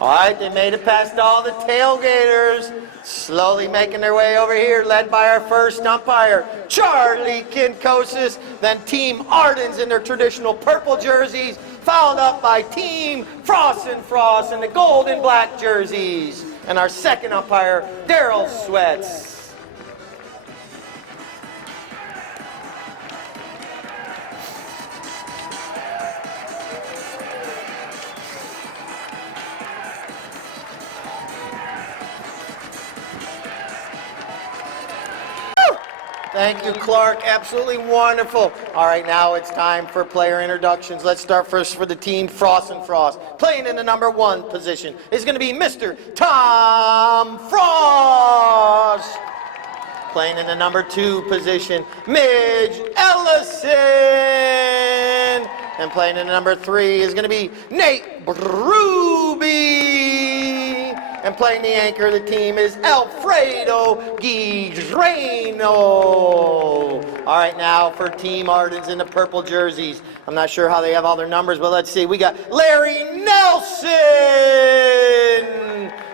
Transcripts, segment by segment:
All right, they made it past all the tailgaters. Slowly making their way over here, led by our first umpire, Charlie Kinkosis. Then Team Ardens in their traditional purple jerseys, followed up by Team Frost and Frost in the gold and black jerseys. And our second umpire, Daryl Sweats. Thank you, Clark. Absolutely wonderful. All right, now it's time for player introductions. Let's start first for the team Frost and Frost. Playing in the number 1 position is going to be Mr. Tom Frost. Playing in the number 2 position, Midge Ellison. And playing in the number 3 is going to be Nate Ruby. And playing the anchor of the team is Alfredo Guidreno. All right, now for Team Ardens in the purple jerseys. I'm not sure how they have all their numbers, but let's see. We got Larry Nelson.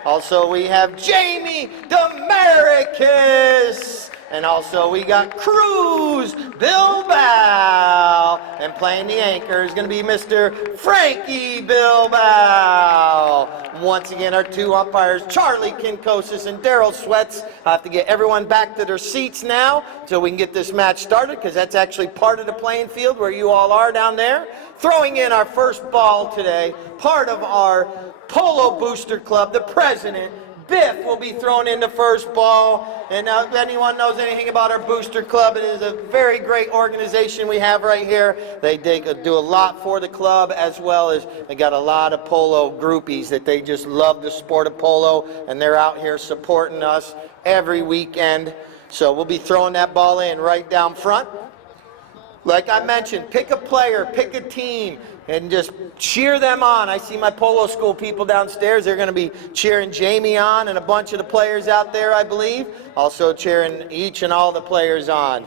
Also, we have Jamie Demaricus. And also, we got Cruz Bilbao. And playing the anchor is going to be Mr. Frankie Bilbao. Once again, our 2 umpires, Charlie Kinkosis and Daryl Sweats. I have to get everyone back to their seats now so we can get this match started, because that's actually part of the playing field where you all are down there. Throwing in our first ball today, part of our Polo Booster Club, the president, Biff, will be thrown in the first ball. And now, if anyone knows anything about our booster club, it is a very great organization we have right here. They do a lot for the club, as well as they got a lot of polo groupies that they just love the sport of polo, and they're out here supporting us every weekend. So we'll be throwing that ball in right down front. Like I mentioned, pick a player, pick a team, and just cheer them on. I see my polo school people downstairs. They're going to be cheering Jamie on and a bunch of the players out there, I believe. Also cheering each and all the players on.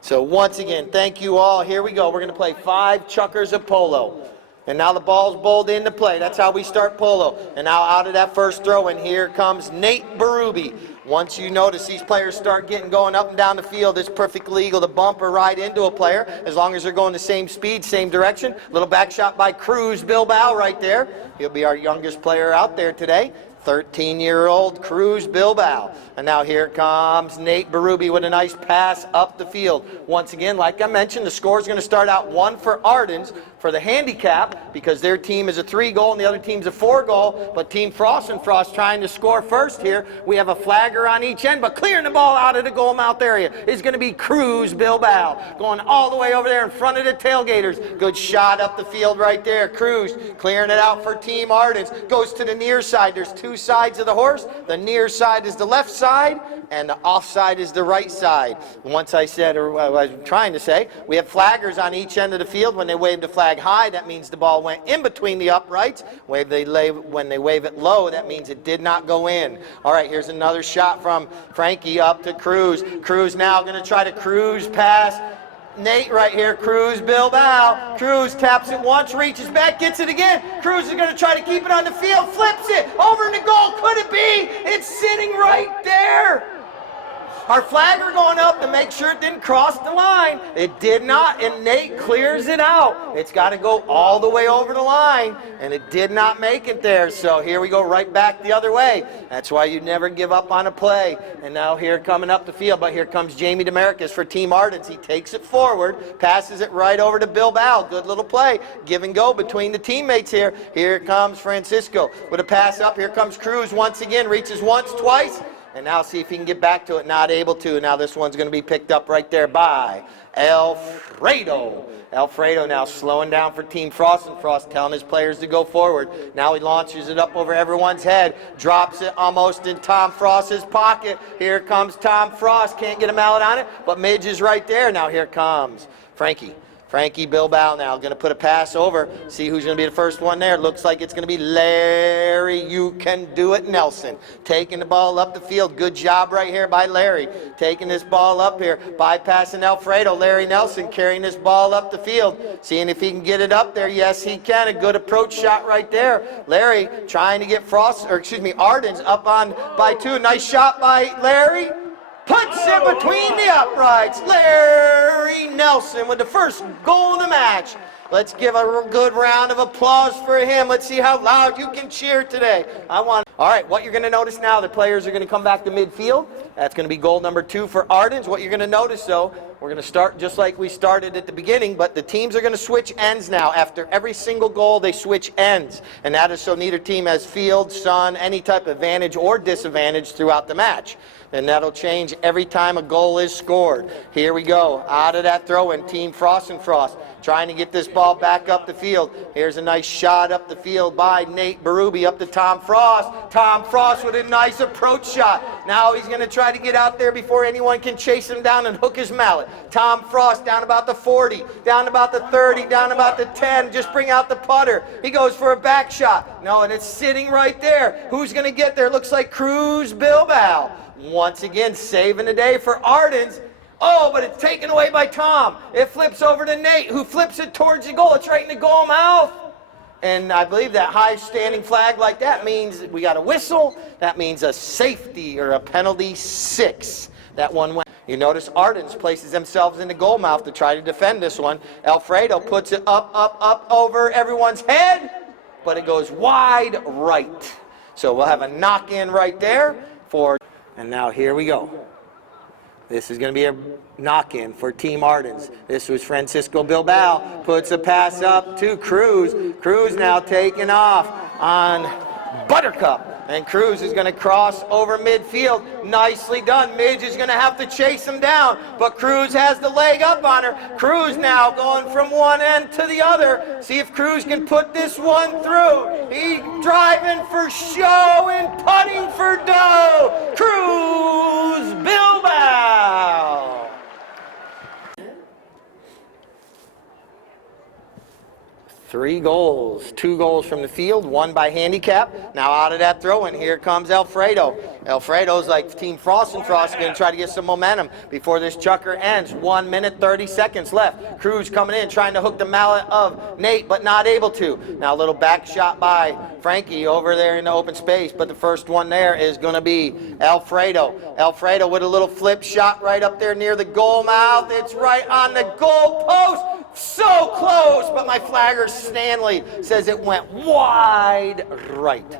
So once again, thank you all. Here we go. We're going to play 5 chukkers of polo. And now the ball's bowled into play. That's how we start polo. And now out of that first throw, and here comes Nate Berube. Once you notice these players start going up and down the field, it's perfectly legal to bump or ride into a player as long as they're going the same speed, same direction. Little back shot by Cruz Bilbao right there. He'll be our youngest player out there today. 13-year-old Cruz Bilbao. And now here comes Nate Berube with a nice pass up the field. Once again, like I mentioned, the score is going to start out 1 for Ardens for the handicap, because their team is a 3-goal and the other team's a 4-goal. But Team Frost and Frost trying to score first here. We have a flagger on each end, but clearing the ball out of the goal mouth area is going to be Cruz Bilbao. Going all the way over there in front of the tailgaters. Good shot up the field right there. Cruz clearing it out for Team Ardens. Goes to the near side. There's 2 sides of the horse. The near side is the left side, and the off side is the right side. Once I said, or I was trying to say, we have flaggers on each end of the field. When they wave the flag high, that means the ball went in between the uprights. When they wave it low, that means it did not go in. All right, here's another shot from Frankie up to Cruz. Cruz now going to try to cruise past Nate right here. Cruz Bilbao. Cruz taps it once, reaches back, gets it again. Cruz is going to try to keep it on the field, flips it over in the goal. Could it be? It's sitting right there. Our flagger going up to make sure it didn't cross the line. It did not, and Nate clears it out. It's got to go all the way over the line, and it did not make it there. So here we go right back the other way. That's why you never give up on a play. And now here coming up the field, but here comes Jamie Demaricus for Team Ardens. He takes it forward, passes it right over to Bilbao. Good little play. Give and go between the teammates here. Here comes Francisco with a pass up. Here comes Cruz once again. Reaches once, twice. And now see if he can get back to it. Not able to. Now this one's going to be picked up right there by Alfredo. Alfredo now slowing down for Team Frost and Frost, telling his players to go forward. Now he launches it up over everyone's head. Drops it almost in Tom Frost's pocket. Here comes Tom Frost. Can't get a mallet on it, but Midge is right there. Now here comes Frankie. Frankie Bilbao now going to put a pass over. See who's going to be the first one there. Looks like it's going to be Larry. You can do it, Nelson. Taking the ball up the field. Good job right here by Larry. Taking this ball up here. Bypassing Alfredo. Larry Nelson carrying this ball up the field. Seeing if he can get it up there. Yes, he can. A good approach shot right there. Larry trying to get Ardens up on by 2. Nice shot by Larry. Puts it between the uprights. Larry Nelson with the first goal of the match. Let's give a good round of applause for him. Let's see how loud you can cheer today. All right, what you're going to notice now, the players are going to come back to midfield. That's going to be goal number 2 for Ardens. What you're going to notice, though, we're going to start just like we started at the beginning, but the teams are going to switch ends now. After every single goal, they switch ends. And that is so neither team has field, sun, any type of advantage or disadvantage throughout the match. And that'll change every time a goal is scored. Here we go. Out of that throw-in, Team Frost and Frost trying to get this ball back up the field. Here's a nice shot up the field by Nate Berube up to Tom Frost. Tom Frost with a nice approach shot. Now he's going to try to get out there before anyone can chase him down and hook his mallet. Tom Frost down about the 40, down about the 30, down about the 10. Just bring out the putter. He goes for a back shot. No, and it's sitting right there. Who's going to get there? Looks like Cruz Bilbao. Once again, saving the day for Ardens. Oh, but it's taken away by Tom. It flips over to Nate, who flips it towards the goal. It's right in the goal mouth. And I believe that high standing flag like that means we got a whistle. That means a safety or a penalty 6. That one went. You notice Ardens places themselves in the goal mouth to try to defend this one. Alfredo puts it up over everyone's head, but it goes wide right. So we'll have a knock-in right there for. And now here we go. This is going to be a knock-in for Team Ardens. This was Francisco Bilbao. Puts a pass up to Cruz. Cruz now taking off on Buttercup. And Cruz is going to cross over midfield. Nicely done. Midge is going to have to chase him down. But Cruz has the leg up on her. Cruz now going from one end to the other. See if Cruz can put this one through. He's driving for show and putting for dough. Cruz Bilbao. Three goals, 2 goals from the field, 1 by handicap. Now out of that throw, and here comes Alfredo. Alfredo's like Team Frost and Frost going to try to get some momentum before this chukker ends. 1 minute, 30 seconds left. Cruz coming in, trying to hook the mallet of Nate, but not able to. Now a little back shot by Frankie over there in the open space, but the first one there is going to be Alfredo. Alfredo with a little flip shot right up there near the goal mouth. It's right on the goal post. So close, but my flagger Stanley says it went wide right.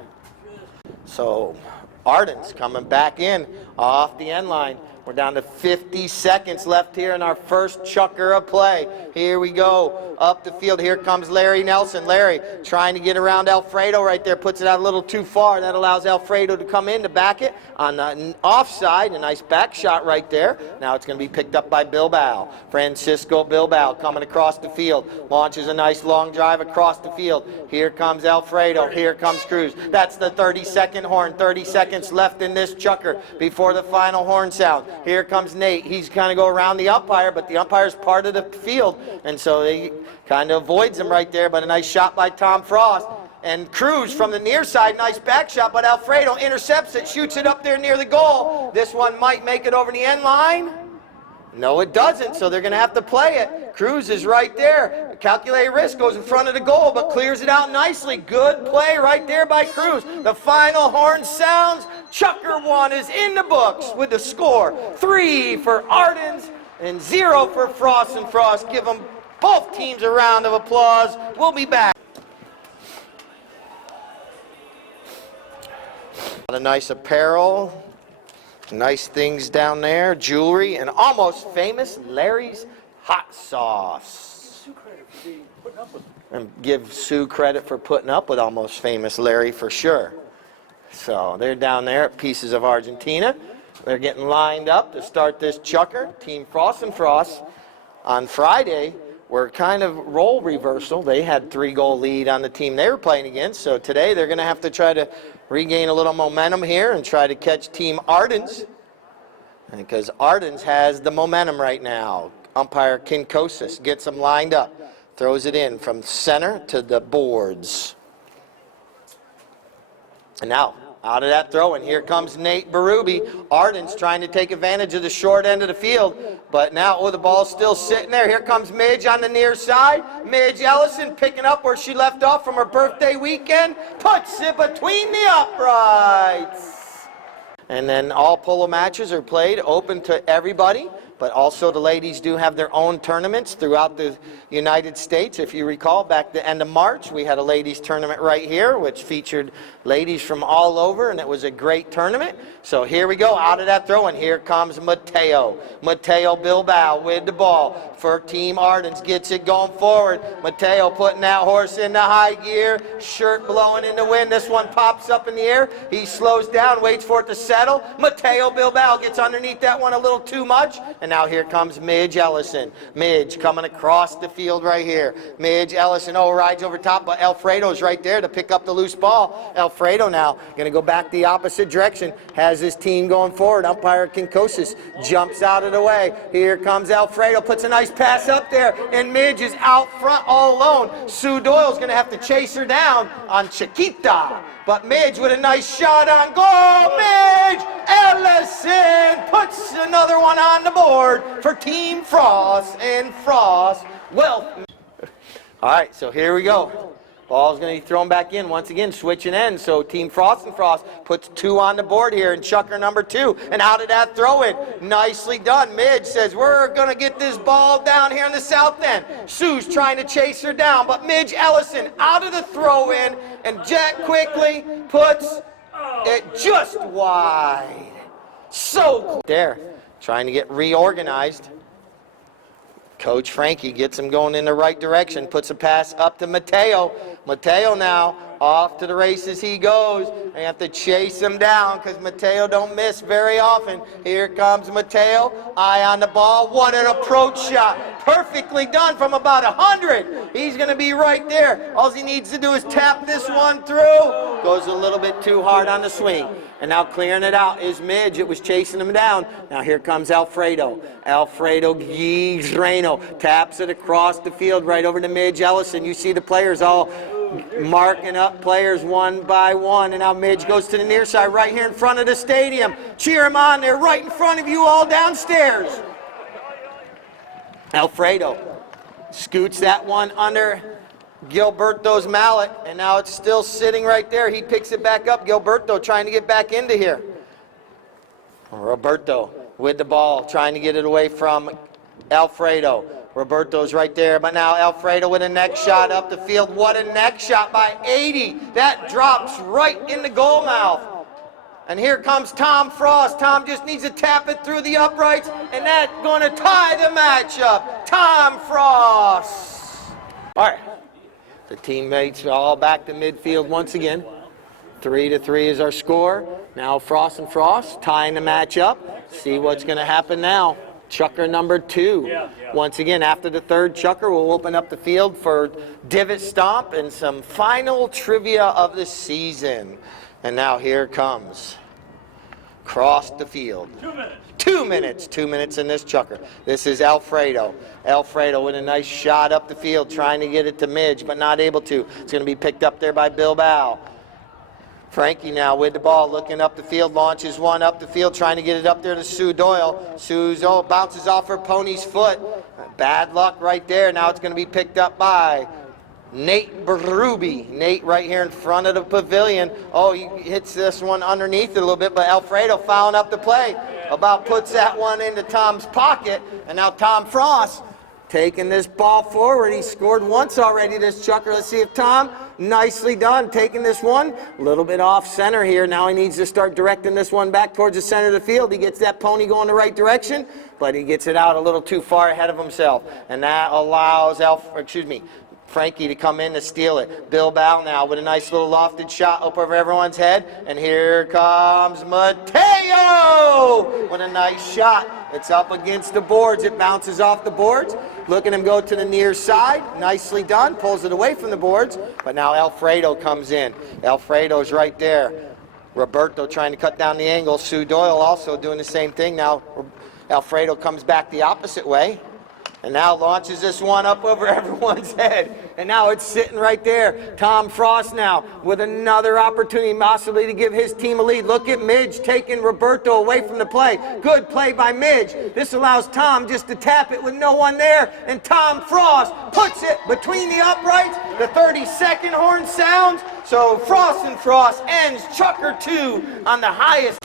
So Ardens coming back in off the end line. We're down to 50 seconds left here in our first chukker of play. Here we go, up the field. Here comes Larry Nelson. Larry trying to get around Alfredo right there. Puts it out a little too far. That allows Alfredo to come in to back it on the offside. A nice back shot right there. Now it's going to be picked up by Bilbao. Francisco Bilbao coming across the field. Launches a nice long drive across the field. Here comes Alfredo. Here comes Cruz. That's the 30-second horn. 30 seconds left in this chukker before the final horn sound. Here comes Nate. He's kind of go around the umpire, but the umpire's part of the field, and so he kind of avoids him right there, but a nice shot by Tom Frost. And Cruz from the near side, nice back shot, but Alfredo intercepts it, shoots it up there near the goal. This one might make it over the end line. No, it doesn't, so they're going to have to play it. Cruz is right there. Calculated risk, goes in front of the goal, but clears it out nicely. Good play right there by Cruz. The final horn sounds. Chukker 1 is in the books with the score. 3 for Ardens and 0 for Frost and Frost. Give them both teams a round of applause. We'll be back. A nice apparel. Nice things down there, jewelry, and almost famous Larry's hot sauce. And give Sue credit for putting up with almost famous Larry for sure. So they're down there at Pieces of Argentina. They're getting lined up to start this chukker. Team Frost and Frost on Friday were kind of role reversal. They had 3-goal lead on the team they were playing against. So today they're going to have to try to regain a little momentum here and try to catch Team Ardens, because Ardens has the momentum right now. Umpire Kinkosis gets them lined up. Throws it in from center to the boards. And now, out of that throw, and here comes Nate Berube. Arden's trying to take advantage of the short end of the field, but now, the ball's still sitting there. Here comes Midge on the near side. Midge Ellison picking up where she left off from her birthday weekend. Puts it between the uprights. And then all polo matches are played open to everybody. But also the ladies do have their own tournaments throughout the United States. If you recall, back at the end of March, we had a ladies tournament right here, which featured ladies from all over, and it was a great tournament. So here we go, out of that throw, and here comes Mateo. Mateo Bilbao with the ball for Team Ardens, gets it going forward. Mateo putting that horse into high gear, shirt blowing in the wind. This one pops up in the air. He slows down, waits for it to settle. Mateo Bilbao gets underneath that one a little too much, and now here comes Midge Ellison. Midge coming across the field right here. Midge Ellison, rides over top, but Alfredo's right there to pick up the loose ball. Alfredo now going to go back the opposite direction, has his team going forward. Umpire Kinkosis jumps out of the way. Here comes Alfredo, puts a nice pass up there, and Midge is out front all alone. Sue Doyle's going to have to chase her down on Chiquita. But Midge with a nice shot on goal. Midge Ellison puts another one on the board for Team Frost, and Frost, well. All right, so here we go. Ball's going to be thrown back in once again, switching ends. So Team Frost and Frost puts 2 on the board here, and Chucker number 2. And out of that throw in, nicely done. Midge says, we're going to get this ball down here in the south end. Sue's trying to chase her down, but Midge Ellison out of the throw in, and Jack quickly puts it just wide. So there, trying to get reorganized. Coach Frankie gets him going in the right direction, puts a pass up to Mateo. Mateo now, off to the races he goes. They have to chase him down because Mateo don't miss very often. Here comes Mateo, eye on the ball. What an approach shot. Perfectly done from about 100. He's going to be right there. All he needs to do is tap this one through. Goes a little bit too hard on the swing. And now clearing it out is Midge. It was chasing him down. Now here comes Alfredo. Alfredo Guizreno taps it across the field right over to Midge Ellison. You see the players all marking up players one by one. And now Midge goes to the near side right here in front of the stadium. Cheer him on there right in front of you all downstairs. Alfredo scoots that one under Gilberto's mallet, and now it's still sitting right there. He picks it back up. Gilberto trying to get back into here. Roberto with the ball, trying to get it away from Alfredo. Roberto's right there, but now Alfredo with a neck shot up the field. What a neck shot by 80. That drops right in the goal mouth. And here comes Tom Frost. Tom just needs to tap it through the uprights, and that's going to tie the match up. Tom Frost. All right. The teammates all back to midfield once again. 3-3 is our score. Now Frost and Frost tying the match up. See what's going to happen now. Chucker number 2. Once again, after the third chucker, we'll open up the field for divot stomp and some final trivia of the season. And now here comes across the field. 2 minutes. 2 minutes. 2 minutes in this chucker. This is Alfredo. Alfredo with a nice shot up the field, trying to get it to Midge, but not able to. It's going to be picked up there by Bilbao. Frankie now with the ball, looking up the field, launches one up the field, trying to get it up there to Sue Doyle. Sue Doyle bounces off her pony's foot. Bad luck right there. Now it's going to be picked up by Nate Berube. Nate right here in front of the pavilion. Oh, he hits this one underneath it a little bit, but Alfredo fouling up the play. About puts that one into Tom's pocket, and now Tom Frost taking this ball forward. He scored once already, this chucker. Let's see if Tom, nicely done, taking this one. A little bit off center here. Now he needs to start directing this one back towards the center of the field. He gets that pony going the right direction, but he gets it out a little too far ahead of himself. And that allows Frankie to come in to steal it. Bilbao now with a nice little lofted shot up over everyone's head. And here comes Mateo with a nice shot. It's up against the boards. It bounces off the boards. Look at him go to the near side. Nicely done. Pulls it away from the boards. But now Alfredo comes in. Alfredo's right there. Roberto trying to cut down the angle. Sue Doyle also doing the same thing. Now Alfredo comes back the opposite way. And now launches this one up over everyone's head. And now it's sitting right there. Tom Frost now with another opportunity possibly to give his team a lead. Look at Midge taking Roberto away from the play. Good play by Midge. This allows Tom just to tap it with no one there. And Tom Frost puts it between the uprights. The 30-second horn sounds. So Frost and Frost ends Chucker 2 on the highest.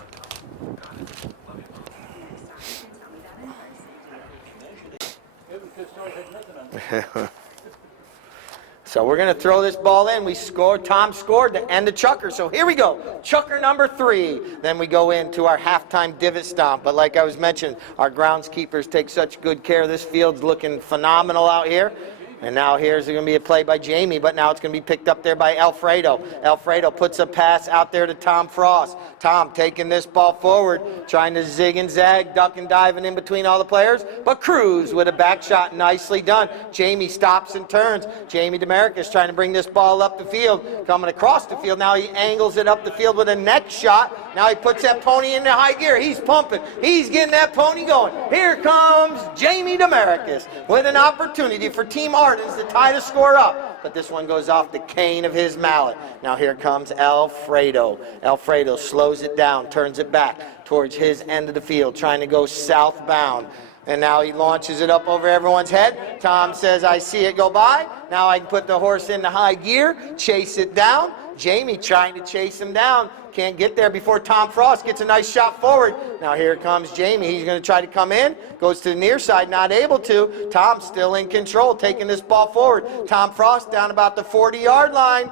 So we're going to throw this ball in. We scored. Tom scored to end the Chucker. So here we go. Chucker number 3. Then we go into our halftime divot stomp. But like I was mentioning, our groundskeepers take such good care. This field's looking phenomenal out here. And now here's going to be a play by Jamie, but now it's going to be picked up there by Alfredo. Alfredo puts a pass out there to Tom Frost. Tom taking this ball forward, trying to zig and zag, duck and diving in between all the players. But Cruz with a back shot, nicely done. Jamie stops and turns. Jamie DeMaricus trying to bring this ball up the field, coming across the field. Now he angles it up the field with a neck shot. Now he puts that pony into high gear. He's pumping. He's getting that pony going. Here comes Jamie DeMaricus with an opportunity for Team Ardens to tie the score up. But this one goes off the cane of his mallet. Now here comes Alfredo. Alfredo slows it down, turns it back towards his end of the field, trying to go southbound. And now he launches it up over everyone's head. Tom says, I see it go by. Now I can put the horse into high gear, chase it down. Jamie trying to chase him down. Can't get there before Tom Frost gets a nice shot forward. Now here comes Jamie. He's going to try to come in. Goes to the near side, not able to. Tom still in control, taking this ball forward. Tom Frost down about the 40-yard line.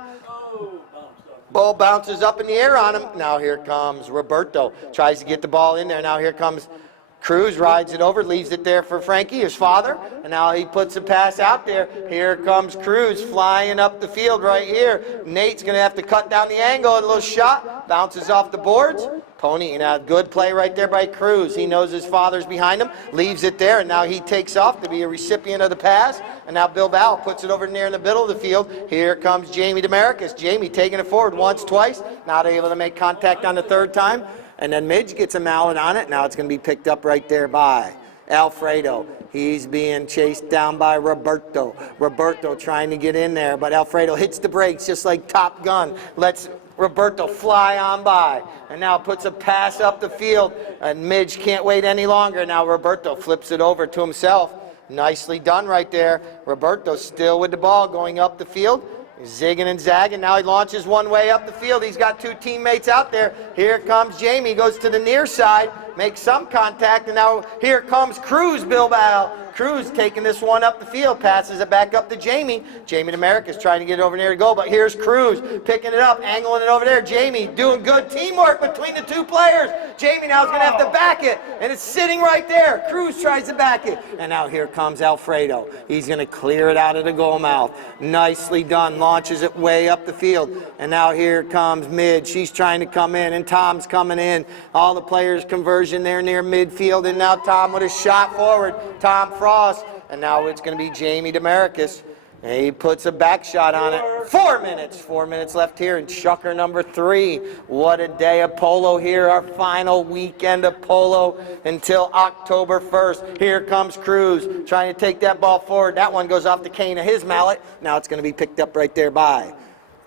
Ball bounces up in the air on him. Now here comes Roberto. Tries to get the ball in there. Now here comes Cruz, rides it over, leaves it there for Frankie, his father, and now he puts a pass out there. Here comes Cruz flying up the field right here. Nate's going to have to cut down the angle. A little shot, bounces off the boards. Pony, and a good play right there by Cruz. He knows his father's behind him, leaves it there, and now he takes off to be a recipient of the pass. And now Bilbao puts it over near in the middle of the field. Here comes Jamie DeMaricus. Jamie taking it forward once, twice, not able to make contact on the third time. And then Midge gets a mallet on it. Now it's going to be picked up right there by Alfredo. He's being chased down by Roberto. Roberto trying to get in there, but Alfredo hits the brakes just like Top Gun. Lets Roberto fly on by. And now puts a pass up the field. And Midge can't wait any longer. Now Roberto flips it over to himself. Nicely done right there. Roberto still with the ball going up the field. Zigging and zagging. Now he launches one way up the field. He's got two teammates out there. Here comes Jamie. Goes to the near side. Makes some contact. And now here comes Cruz Bilbao. Cruz taking this one up the field. Passes it back up to Jamie. Jamie DeMaricus trying to get it over near to goal. But here's Cruz picking it up. Angling it over there. Jamie doing good teamwork between the two players. Jamie now is going to have to back it. And it's sitting right there. Cruz tries to back it. And now here comes Alfredo. He's going to clear it out of the goal mouth. Nicely done. Launches it way up the field. And now here comes Midge. She's trying to come in. And Tom's coming in. All the players conversion there near midfield. And now Tom with a shot forward. Tom Frost. And now it's going to be Jamie DeMaricus. And he puts a back shot on it. 4 minutes. 4 minutes left here in Chucker number 3. What a day of polo here. Our final weekend of polo until October 1st. Here comes Cruz trying to take that ball forward. That one goes off the cane of his mallet. Now it's going to be picked up right there by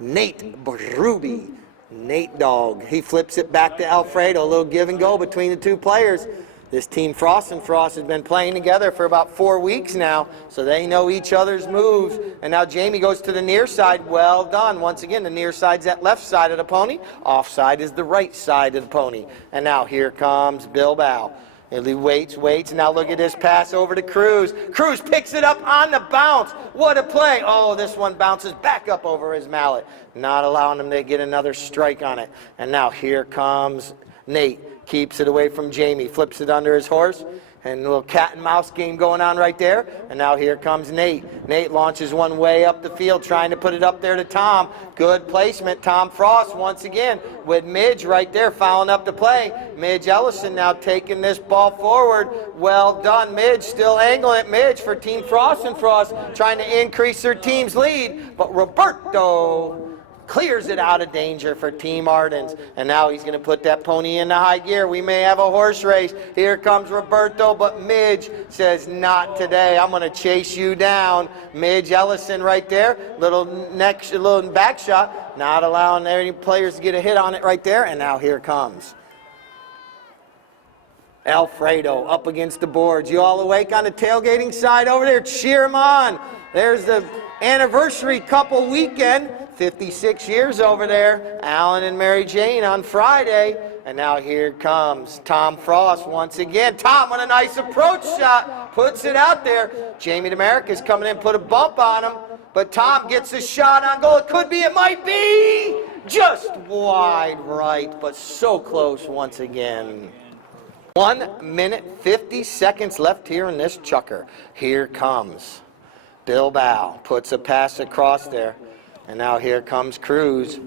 Nate Berube. Nate Dog. He flips it back to Alfredo. A little give and go between the two players. This team Frost and Frost has been playing together for about 4 weeks now, so they know each other's moves. And now Jamie goes to the near side. Well done. Once again, the near side's that left side of the pony. Offside is the right side of the pony. And now here comes Bilbao. And he waits. Now look at this pass over to Cruz. Cruz picks it up on the bounce. What a play. Oh, this one bounces back up over his mallet, not allowing him to get another strike on it. And now here comes Nate. Keeps it away from Jamie, flips it under his horse, and a little cat and mouse game going on right there. And now here comes Nate. Nate launches one way up the field, trying to put it up there to Tom. Good placement. Tom Frost once again with Midge right there, fouling up the play. Midge Ellison now taking this ball forward. Well done, Midge. Still angling it. Midge for Team Frost and Frost, trying to increase their team's lead. But Roberto clears it out of danger for Team Ardens. And now he's going to put that pony into high gear. We may have a horse race. Here comes Roberto, but Midge says, not today. I'm going to chase you down. Midge Ellison right there. Little back shot. Not allowing any players to get a hit on it right there. And now here comes Alfredo up against the boards. You all awake on the tailgating side over there? Cheer him on. There's the anniversary couple weekend. 56 years over there. Alan and Mary Jane on Friday. And now here comes Tom Frost once again. Tom with a nice approach shot. Puts it out there. Jamie DeMerica's coming in, put a bump on him. But Tom gets a shot on goal. It could be, it might be. Just wide right, but so close once again. 1 minute, 50 seconds left here in this chukker. Here comes Bilbao. Puts a pass across there. And now here comes Cruz.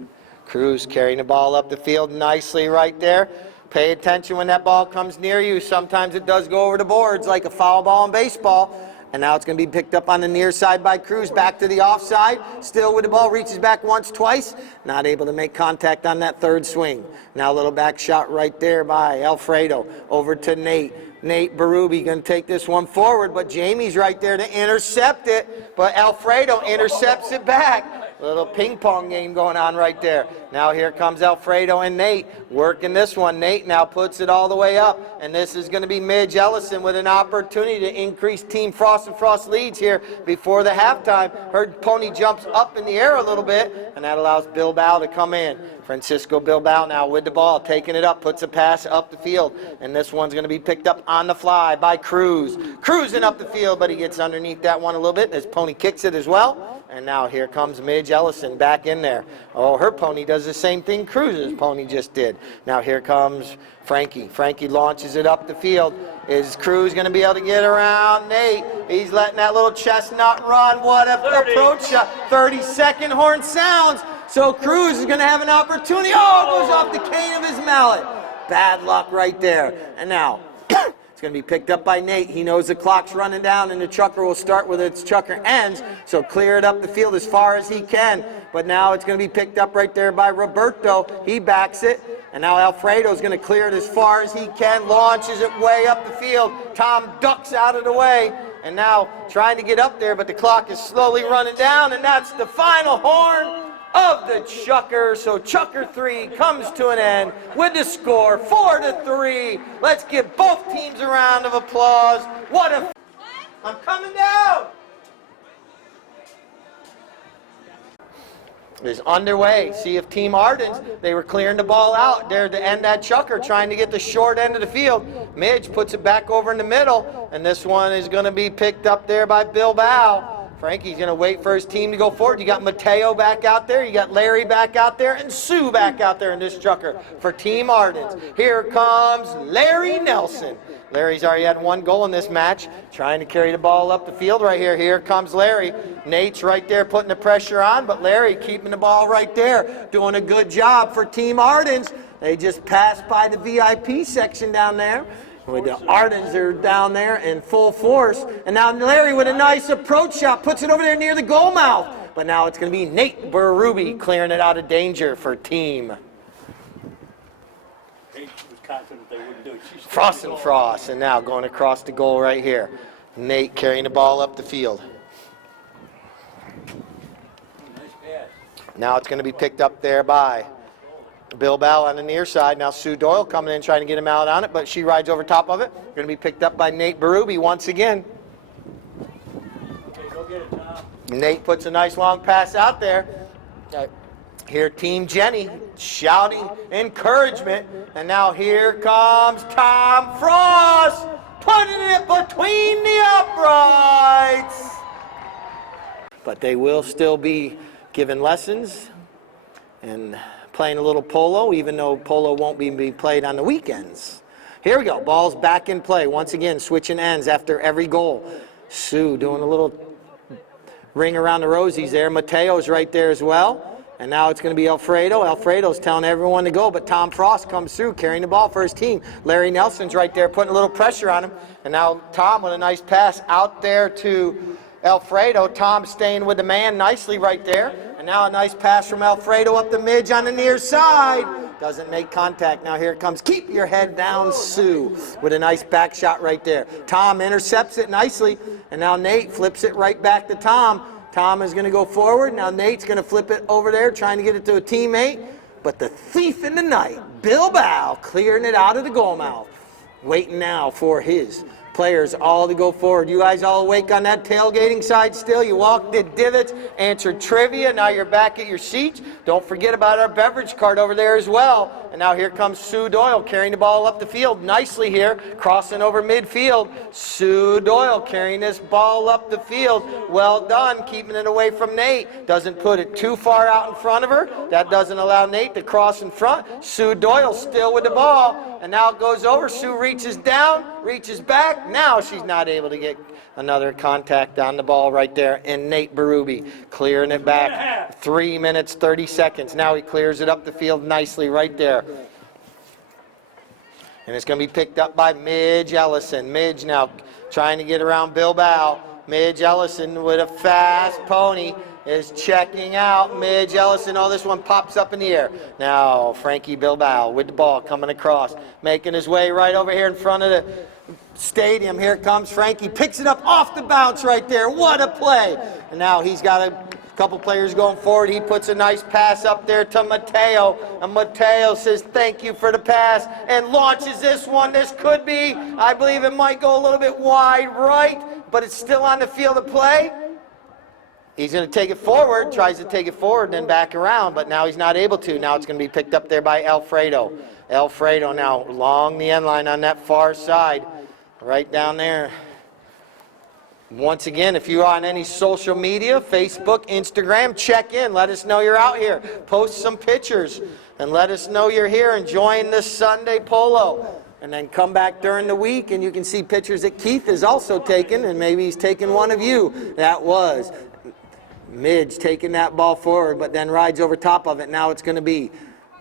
Cruz carrying the ball up the field nicely right there. Pay attention when that ball comes near you. Sometimes it does go over the boards like a foul ball in baseball. And now it's going to be picked up on the near side by Cruz. Back to the offside. Still with the ball. Reaches back once, twice. Not able to make contact on that third swing. Now a little back shot right there by Alfredo. Over to Nate. Nate Berube going to take this one forward. But Jamie's right there to intercept it. But Alfredo intercepts it back. Little ping pong game going on right there. Now here comes Alfredo and Nate working this one. Nate now puts it all the way up. And this is going to be Midge Ellison with an opportunity to increase Team Frost and Frost leads here before the halftime. Her pony jumps up in the air a little bit, and that allows Bilbao to come in. Francisco Bilbao now with the ball, taking it up, puts a pass up the field. And this one's going to be picked up on the fly by Cruz. Cruising up the field, but he gets underneath that one a little bit, and his pony kicks it as well. And now here comes Midge Ellison back in there. Oh, her pony does the same thing Cruz's pony just did. Now here comes Frankie. Frankie launches it up the field. Is Cruz going to be able to get around Nate? He's letting that little chestnut run. What a approach shot. 30-second horn sounds. So Cruz is going to have an opportunity. Oh, it goes off the cane of his mallet. Bad luck right there. And now going to be picked up by Nate. He knows the clock's running down and the chukker will start with its chukker ends, so clear it up the field as far as he can. But now it's going to be picked up right there by Roberto. He backs it, and now Alfredo's going to clear it as far as he can, launches it way up the field. Tom ducks out of the way, and now trying to get up there, but the clock is slowly running down, and that's the final horn of the chukker. So chukker 3 comes to an end with the score 4-3. Let's give both teams a round of applause. What a... I'm coming down. Is underway. See if Team Ardens, they were clearing the ball out there to end that chukker, trying to get the short end of the field. Midge puts it back over in the middle, and this one is going to be picked up there by Bilbao. Frankie's going to wait for his team to go forward. You got Mateo back out there. You got Larry back out there. And Sue back out there in this chukker for Team Ardens. Here comes Larry Nelson. Larry's already had 1 goal in this match. Trying to carry the ball up the field right here. Here comes Larry. Nate's right there putting the pressure on. But Larry keeping the ball right there. Doing a good job for Team Ardens. They just passed by the VIP section down there. With the Ardens are down there in full force. And now Larry with a nice approach shot puts it over there near the goal mouth. But now it's going to be Nate Berube clearing it out of danger for Team Frost and Frost. And now going across the goal right here. Nate carrying the ball up the field. Now it's going to be picked up there by Bilbao on the near side. Now Sue Doyle coming in trying to get him out on it, but she rides over top of it. Going to be picked up by Nate Berube once again. Okay, go get it, Tom. Nate puts a nice long pass out there. Here Team Jenny shouting encouragement. And now here comes Tom Frost putting it between the uprights. But they will still be given lessons and playing a little polo, even though polo won't be played on the weekends. Here we go. Ball's back in play. Once again, switching ends after every goal. Sue doing a little ring around the rosies there. Mateo's right there as well. And now it's going to be Alfredo. Alfredo's telling everyone to go, but Tom Frost comes through carrying the ball for his team. Larry Nelson's right there putting a little pressure on him. And now Tom with a nice pass out there to Alfredo. Tom staying with the man nicely right there. And now a nice pass from Alfredo up the midge on the near side. Doesn't make contact. Now here it comes. Keep your head down, Sue, with a nice back shot right there. Tom intercepts it nicely, and now Nate flips it right back to Tom. Tom is going to go forward. Now Nate's going to flip it over there, trying to get it to a teammate. But the thief in the night, Bilbao, clearing it out of the goal mouth. Waiting now for his players all to go forward. You guys all awake on that tailgating side still? You walked the divots, answered trivia, now you're back at your seats. Don't forget about our beverage cart over there as well. And now here comes Sue Doyle carrying the ball up the field nicely here, crossing over midfield. Sue Doyle carrying this ball up the field. Well done, keeping it away from Nate. Doesn't put it too far out in front of her. That doesn't allow Nate to cross in front. Sue Doyle still with the ball. And now it goes over. Sue reaches down, reaches back. Now she's not able to get another contact on the ball right there. And Nate Berube clearing it back. 3 minutes, 30 seconds. Now he clears it up the field nicely right there. And it's going to be picked up by Midge Ellison. Midge now trying to get around Bilbao. Midge Ellison with a fast pony is checking out. Midge Ellison, oh, this one pops up in the air. Now Frankie Bilbao with the ball coming across, making his way right over here in front of the stadium. Here it comes. Frankie picks it up off the bounce right there. What a play. And now he's got a couple players going forward. He puts a nice pass up there to Mateo. And Mateo says thank you for the pass and launches this one. This could be, I believe it might go a little bit wide right, but it's still on the field of play. He's going to take it forward, tries to take it forward, then back around, but now he's not able to. Now it's going to be picked up there by Alfredo. Alfredo now along the end line on that far side, right down there. Once again, if you're on any social media, Facebook, Instagram, check in. Let us know you're out here. Post some pictures and let us know you're here enjoying this Sunday polo. And then come back during the week and you can see pictures that Keith has also taken, and maybe he's taken one of you. That was Midge taking that ball forward, but then rides over top of it. Now it's going to be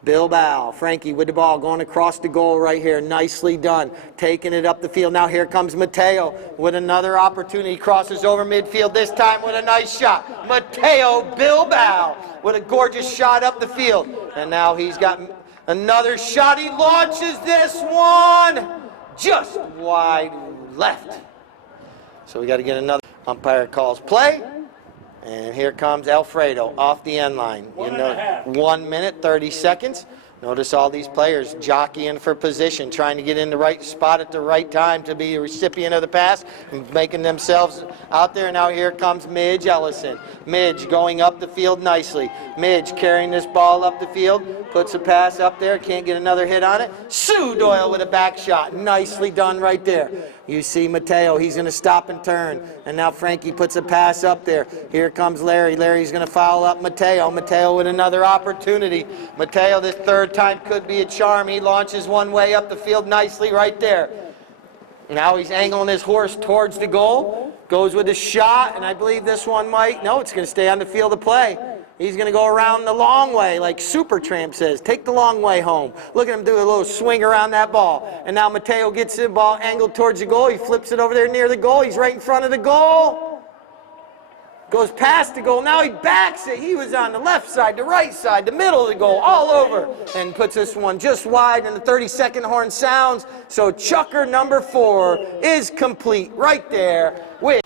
Bilbao. Frankie with the ball going across the goal right here. Nicely done. Taking it up the field. Now here comes Mateo with another opportunity. Crosses over midfield, this time with a nice shot. Mateo Bilbao with a gorgeous shot up the field. And now he's got another shot. He launches this one just wide left. So we got to get another. Umpire calls play. And here comes Alfredo off the end line. 1 minute, 30 seconds. Notice all these players jockeying for position, trying to get in the right spot at the right time to be a recipient of the pass, making themselves out there. Now here comes Midge Ellison. Midge going up the field nicely. Midge carrying this ball up the field, puts a pass up there, can't get another hit on it. Sue Doyle with a back shot. Nicely done right there. You see Mateo, he's going to stop and turn. And now Frankie puts a pass up there. Here comes Larry. Larry's going to foul up Mateo. Mateo with another opportunity. Mateo, this third time could be a charm. He launches one way up the field nicely right there. Now he's angling his horse towards the goal. Goes with a shot, and I believe this one might. No, it's going to stay on the field of play. He's going to go around the long way, like Supertramp says. Take the long way home. Look at him do a little swing around that ball. And now Mateo gets the ball angled towards the goal. He flips it over there near the goal. He's right in front of the goal. Goes past the goal. Now he backs it. He was on the left side, the right side, the middle of the goal, all over. And puts this one just wide, and the 30-second horn sounds. So chucker number 4 is complete right there with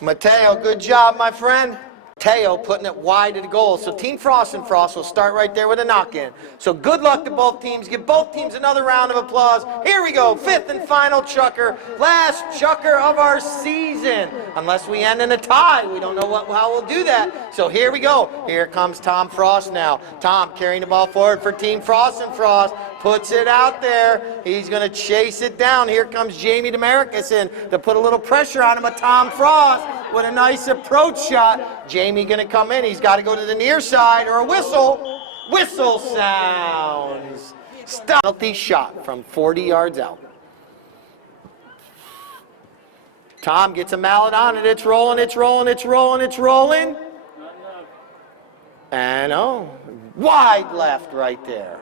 Mateo. Good job, my friend. Mateo putting it wide of the goal. So Team Frost and Frost will start right there with a knock-in. So good luck to both teams. Give both teams another round of applause. Here we go. 5th and final chucker. Last chucker of our season. Unless we end in a tie. We don't know how we'll do that. So here we go. Here comes Tom Frost now. Tom carrying the ball forward for Team Frost and Frost. Puts it out there. He's going to chase it down. Here comes Jamie DeMaricus in to put a little pressure on him. But Tom Frost with a nice approach shot. Jamie going to come in. He's got to go to the near side or a whistle. Whistle sounds. Penalty shot from 40 yards out. Tom gets a mallet on it. It's rolling, it's rolling, it's rolling, it's rolling. And oh, wide left right there.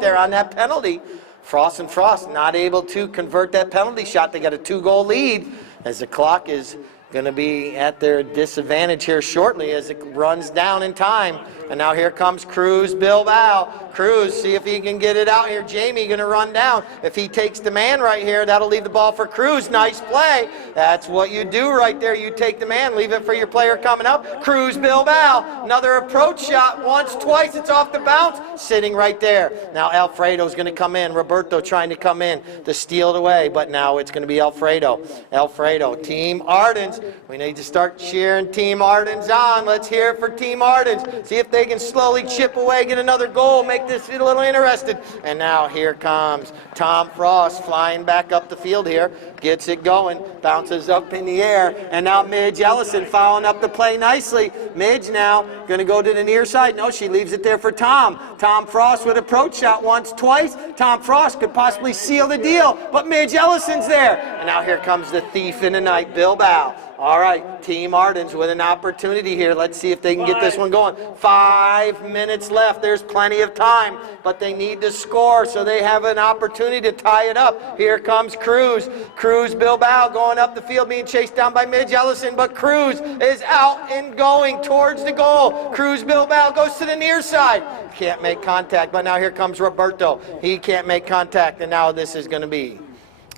There on that penalty. Frost and Frost not able to convert that penalty shot. They got a 2-goal lead as the clock is going to be at their disadvantage here shortly as it runs down in time. And now here comes Cruz Bilbao. Cruz, see if he can get it out here. Jamie going to run down. If he takes the man right here, that'll leave the ball for Cruz. Nice play. That's what you do right there. You take the man, leave it for your player coming up. Cruz Bilbao. Another approach shot. Once, twice. It's off the bounce. Sitting right there. Now Alfredo's going to come in. Roberto trying to come in to steal it away. But now it's going to be Alfredo. Alfredo. Team Ardens. We need to start cheering Team Ardens on. Let's hear it for Team Ardens. See if they can slowly chip away, get another goal, make this a little interested. And now here comes Tom Frost flying back up the field here. Gets it going, bounces up in the air, and now Midge Ellison following up the play nicely. Midge now going to go to the near side. No, she leaves it there for Tom. Tom Frost with approach shot once, twice. Tom Frost could possibly seal the deal, but Midge Ellison's there. And now here comes the thief in the night, Bilbao. All right, Team Ardens with an opportunity here. Let's see if they can get this one going. 5 minutes left. There's plenty of time, but they need to score, so they have an opportunity to tie it up. Here comes Cruz. Cruz Bilbao going up the field, being chased down by Midge Ellison, but Cruz is out and going towards the goal. Cruz Bilbao goes to the near side. Can't make contact, but now here comes Roberto. He can't make contact, and now this is going to be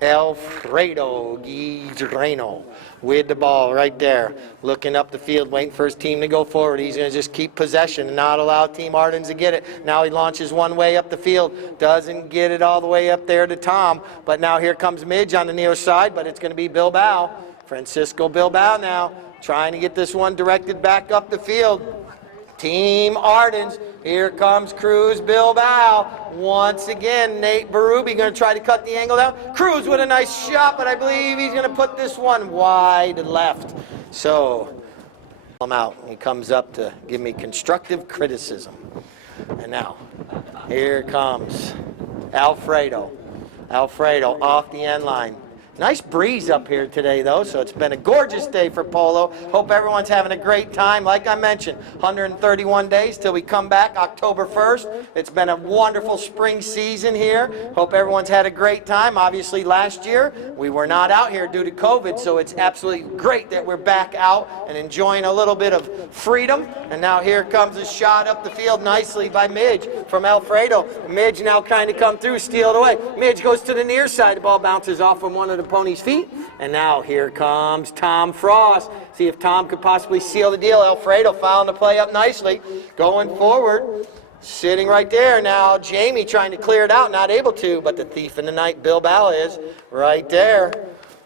Alfredo Guillermo with the ball right there, looking up the field, waiting for his team to go forward. He's going to just keep possession and not allow Team Ardens to get it. Now he launches one way up the field, doesn't get it all the way up there to Tom, but now here comes Midge on the near side, but it's going to be Bilbao. Francisco Bilbao now trying to get this one directed back up the field. Team Ardens, here comes Cruz Bilbao. Once again, Nate Berube going to try to cut the angle down. Cruz with a nice shot, but I believe he's going to put this one wide left. So, I'm out. He comes up to give me constructive criticism. And now, here comes Alfredo. Alfredo off the end line. Nice breeze up here today, though, so it's been a gorgeous day for Polo. Hope everyone's having a great time. Like I mentioned, 131 days till we come back October 1st. It's been a wonderful spring season here. Hope everyone's had a great time. Obviously, last year, we were not out here due to COVID, so it's absolutely great that we're back out and enjoying a little bit of freedom. And now here comes a shot up the field nicely by Midge from Alfredo. Midge now kind of come through, steal it away. Midge goes to the near side. The ball bounces off from one of the opponent's feet, and now here comes Tom Frost. See if Tom could possibly seal the deal. Alfredo found the play up nicely, going forward, sitting right there. Now Jamie trying to clear it out, not able to, but the thief in the night, Bilbao, is right there.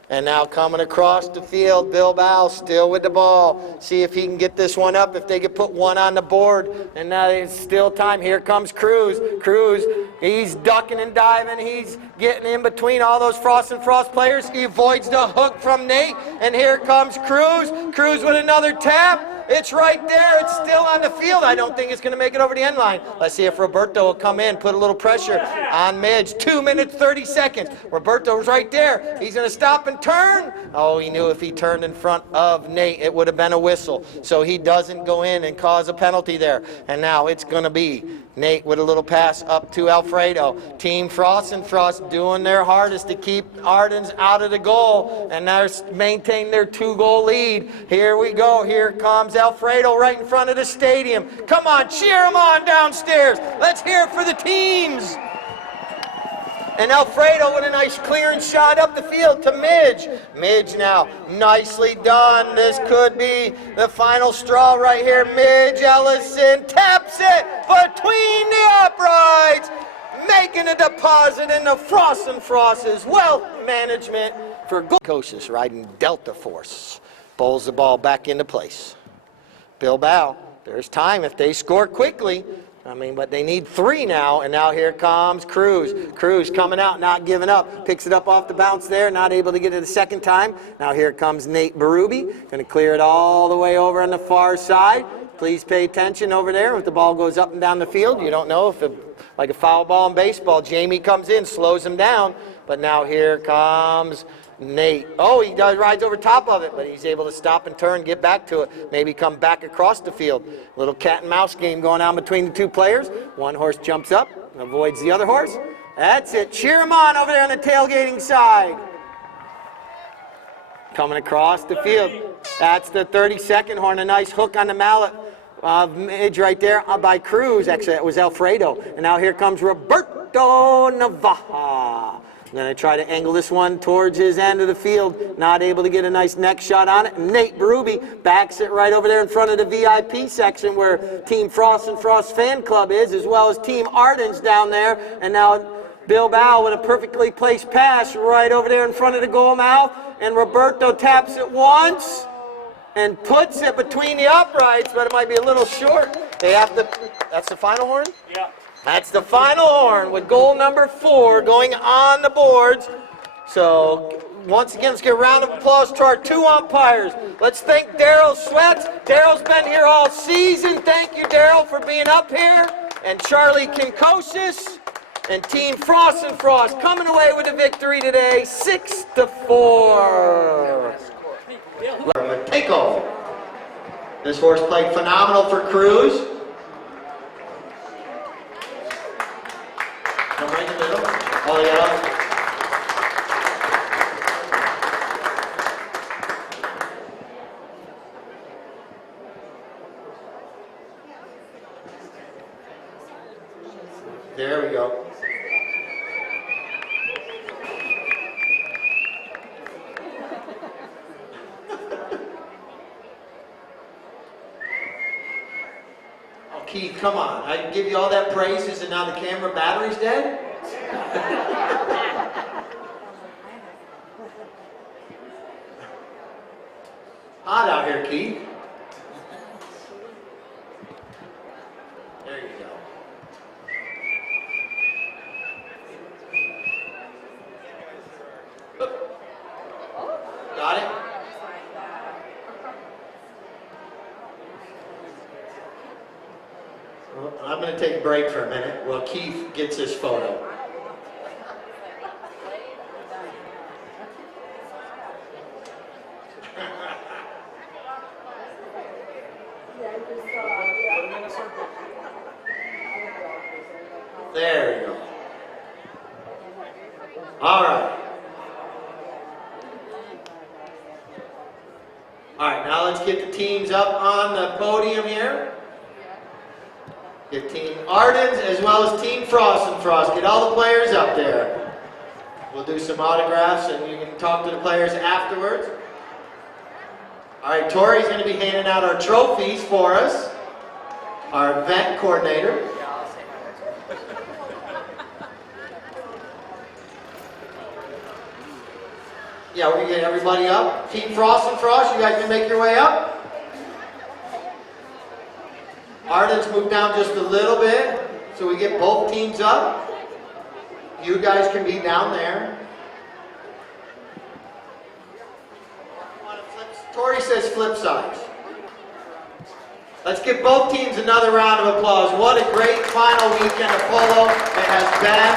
And now coming across the field, Bilbao still with the ball. See if he can get this one up, if they could put one on the board. And now there's still time. Here comes Cruz. Cruz, he's ducking and diving. He's getting in between all those Frost and Frost players. He avoids the hook from Nate. And here comes Cruz. Cruz with another tap. It's right there. It's still on the field. I don't think it's going to make it over the end line. Let's see if Roberto will come in, put a little pressure on Midge. 2 minutes, 30 seconds. Roberto's right there. He's going to stop and turn. Oh, he knew if he turned in front of Nate, it would have been a whistle. So he doesn't go in and cause a penalty there. And now it's going to be Nate with a little pass up to Alfredo. Team Frost and Frost doing their hardest to keep Ardens out of the goal. And they're maintaining their 2-goal lead. Here we go. Here comes Alfredo right in front of the stadium. Come on, cheer him on downstairs. Let's hear it for the teams. And Alfredo with a nice clearance shot up the field to Midge. Midge now, nicely done. This could be the final straw right here. Midge Ellison taps it between the uprights, making a deposit in the Frost and Frost's wealth management for Gold Coast riding Delta Force. Bowls the ball back into place. Bilbao, there's time if they score quickly. But they need 3 now, and now here comes Cruz. Cruz coming out, not giving up. Picks it up off the bounce there, not able to get it a second time. Now here comes Nate Berube. Going to clear it all the way over on the far side. Please pay attention over there. If the ball goes up and down the field, you don't know if like a foul ball in baseball. Jamie comes in, slows him down, but now here comes Nate. Oh, he rides over top of it, but he's able to stop and turn, get back to it, maybe come back across the field. Little cat and mouse game going on between the 2 players. One horse jumps up and avoids the other horse. That's it. Cheer him on over there on the tailgating side. coming across the field. That's the 32nd horn. A nice hook on the mallet. Midge right there by Cruz. Actually, it was Alfredo. And now here comes Roberto Navaja. I'm going to try to angle this one towards his end of the field. Not able to get a nice neck shot on it. Nate Berube backs it right over there in front of the VIP section where Team Frost and Frost Fan Club is, as well as Team Ardens down there. And now Bilbao with a perfectly placed pass right over there in front of the goal mouth. And Roberto taps it once and puts it between the uprights, but it might be a little short. They have to, that's the final horn? Yeah. That's the final horn with goal number 4 going on the boards. So once again, let's give a round of applause to our 2 umpires. Let's thank Daryl Sweats. Daryl's been here all season. Thank you, Daryl, for being up here. And Charlie Kinkosis and Team Frost and Frost coming away with a victory today, 6-4. Mateko. This horse played phenomenal for Cruz. Come right in the middle. Oh, yeah. There we go. Oh, Keith, come on. I give you all that praises and now the camera battery's dead? Hot out here, Keith. There you go. Got it? Well, I'm going to take a break for a minute while Keith gets his photo. There you go. All right. All right, now let's get the teams up on the podium here. Get Team Ardens as well as Team Frost and Frost. Get all the players up there. We'll do some autographs and you can talk to the players afterwards. All right, Tori's going to be handing out our trophies for us. Our event coordinator. Yeah, we're going to get everybody up. Team Frost and Frost, you guys can make your way up. Ardens move down just a little bit so we get both teams up. You guys can be down there. Tori says flip sides. Let's give both teams another round of applause. What a great final weekend of polo it has been.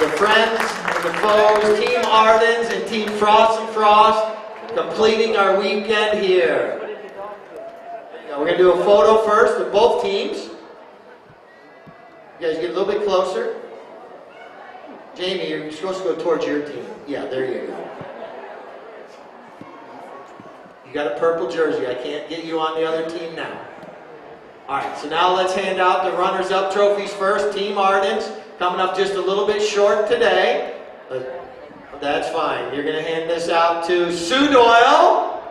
The friends and the foes, Team Ardens and Team Frost and Frost, completing our weekend here. We're going to do a photo first of both teams. You guys get a little bit closer. Jamie, you're supposed to go towards your team. Yeah, there you go. You got a purple jersey. I can't get you on the other team now. All right, so now let's hand out the runners-up trophies first. Team Ardens coming up just a little bit short today. But that's fine. You're going to hand this out to Sue Doyle.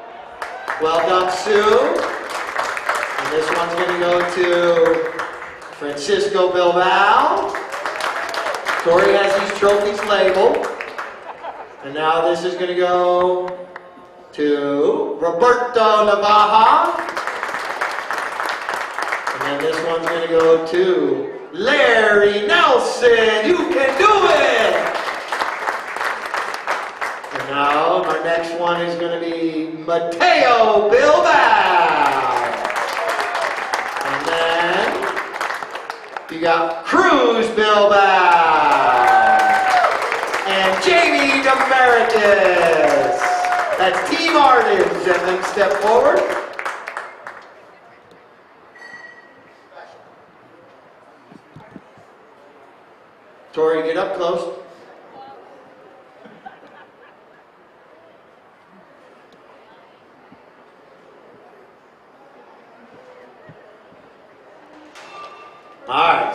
Well done, Sue. And this one's going to go to Francisco Bilbao. Tori has these trophies labeled. And now this is going to go to Roberto Navaja. And then this one's going to go to Larry Nelson. You can do it! And now our next one is going to be Mateo Bilbao. And then you got Cruz Bilbao. And Jamie Demeritus. That's Team Ardens. Gentlemen, step forward. Tori, get up close.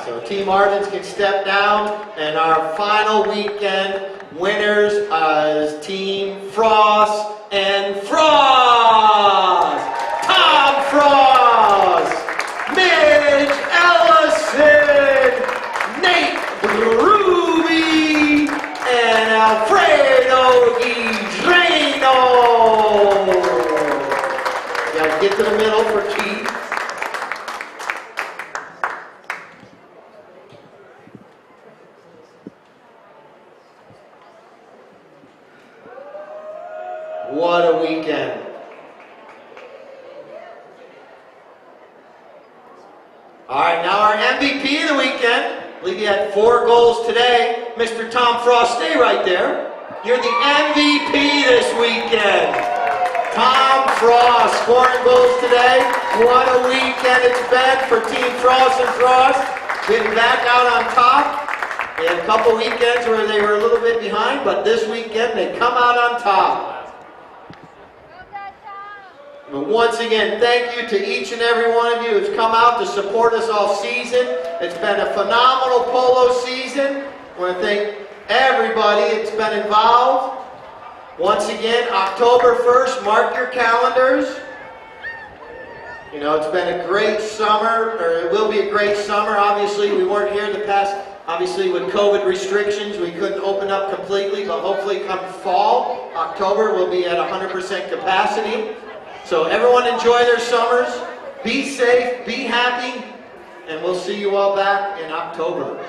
So Team Ardens can step down, and our final weekend winners is Team Frost and Frost! Tom Frost! Midge Ellison! Nate Ruby! And Alfredo Guidreno! You gotta get to the middle for Keith. What a weekend. All right, now our MVP of the weekend. I believe he had 4 goals today. Mr. Tom Frost, stay right there. You're the MVP this weekend. Tom Frost scoring goals today. What a weekend it's been for Team Frost and Frost. Getting back out on top. They had a couple weekends where they were a little bit behind, but this weekend they come out on top. But once again, thank you to each and every one of you who's come out to support us all season. It's been a phenomenal polo season. I want to thank everybody that's been involved. Once again, October 1st, mark your calendars. You know, it's been a great summer, or it will be a great summer. Obviously, we weren't here the past, obviously with COVID restrictions, we couldn't open up completely, but hopefully come fall, October, we'll be at 100% capacity. So everyone enjoy their summers, be safe, be happy, and we'll see you all back in October.